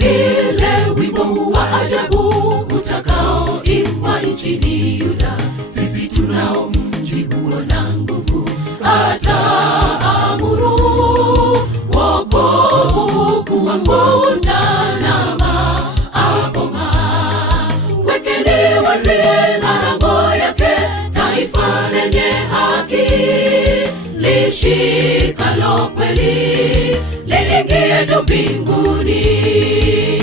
ile wimbo wa ajabu utakaoimbwa nchini Yuda. Sisi tunao mji huo na nguvu, ataamuru wokovu kuanguka na maaboma. Wekeni wazi lango yake, taifa lenye haki lishikalo kweli liingie juu mbinguni.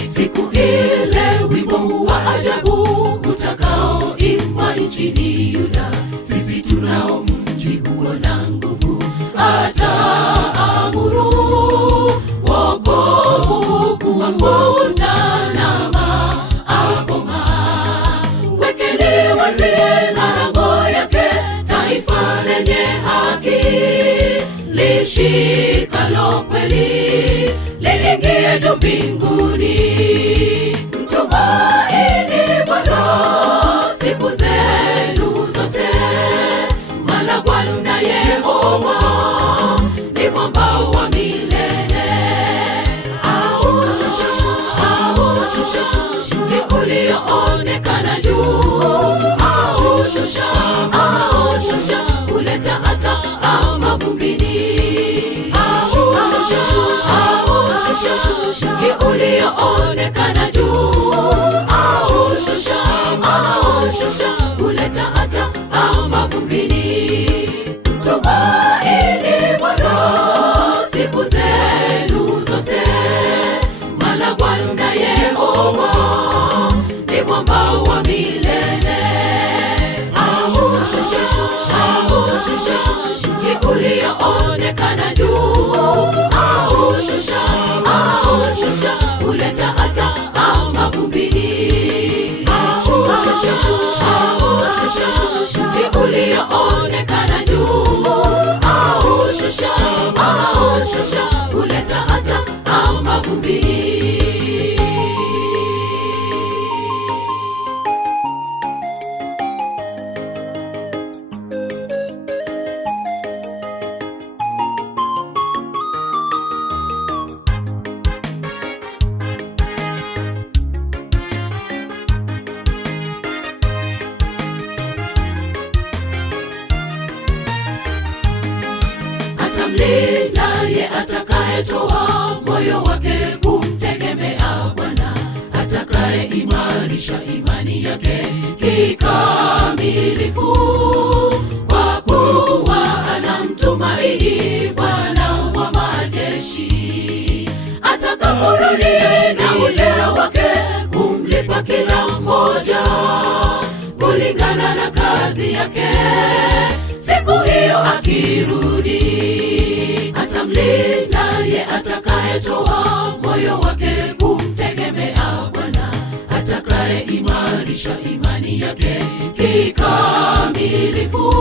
Siku ile wimbo wa ajabu utakaoimbwa nchini Yuda. Sisi tunao mji huo na nguvu, ataamuru wokovu kuanguka na maaboma. Wekeni wazi lango yake, taifa lenye haki lishikalo kweli liingie juu mbinguni. Mtumaini Bwana siku zenu zote, maana Bwana Yehova ni mwamba wa milele. Aushusha mji ulioonekana juu, aushusha kuleta hata mavumbini. Aushusha mji ulioonekana juu, aushusha kuleta hata mavumbini. Mtumaini Bwana siku zenu zote, maana Bwana Yehova ni mwamba wa milele. Aushusha mji ulioonekana juu, aushusha kuleta hata mavumbini. Aushusha mji ulioonekana juu, aushusha kuleta hata mavumbini. Atamlinda ye atakayetoa moyo wake kumtegemea Bwana, atakayeimarisha imani yake kikamilifu, kwa kuwa anamtumaini Bwana wa majeshi. Atakaporudi na ujira wake kumlipa kila mmoja kulingana na kazi yake, siku hiyo akirudi. Atamlinda ye atakayetoa moyo wake kumtegemea Bwana, atakayeimarisha imani yake kikamilifu,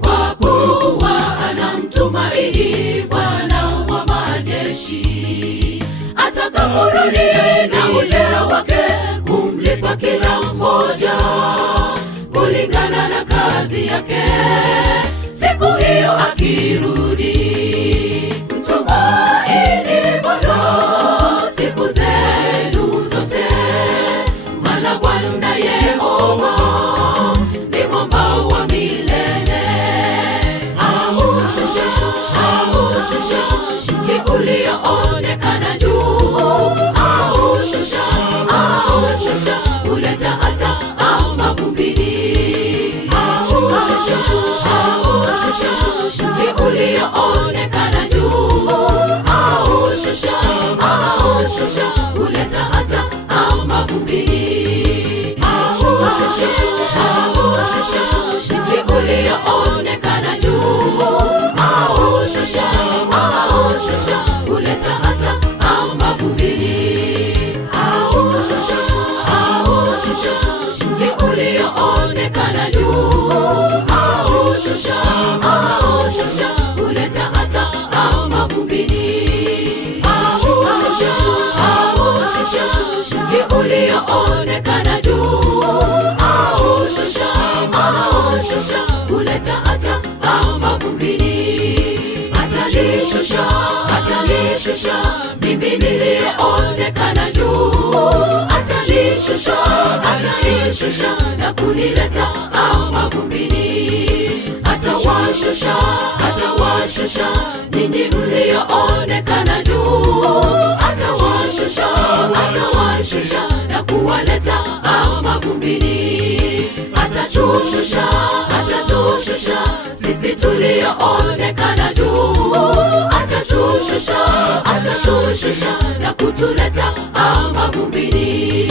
kwa kuwa anamtumaini Bwana wa majeshi. Atakaporudi na ujira wake kumlipa kila mmoja kulingana na kazi yake, siku hiyo akirudi. Mtumaini Bwana siku zenu zote, maana Bwana Yehova ni mwamba wa milele. Aushusha mji ulioonekana juu, aushusha kuleta hata mavumbini. Aushusha mji ulioonekana juu, aushusha kuleta hata mavumbini. Aushusha mji ulioonekana juu, aushusha kuleta hata mavumbini. Aushusha mji ulioonekana juu, aushusha kuleta hata mavumbini. Aushusha mji ulioonekana juu, aushusha kuleta hata mavumbini. Atanishusha mimi niliyeonekana juu atanishusha na kunileta mavumbini. Atawashusha ninyi mlioonekana juu, atawashusha na kuwaleta mavumbini. Atatushusha sisi tulioonekana juu, atatushusha na kutuleta mavumbini.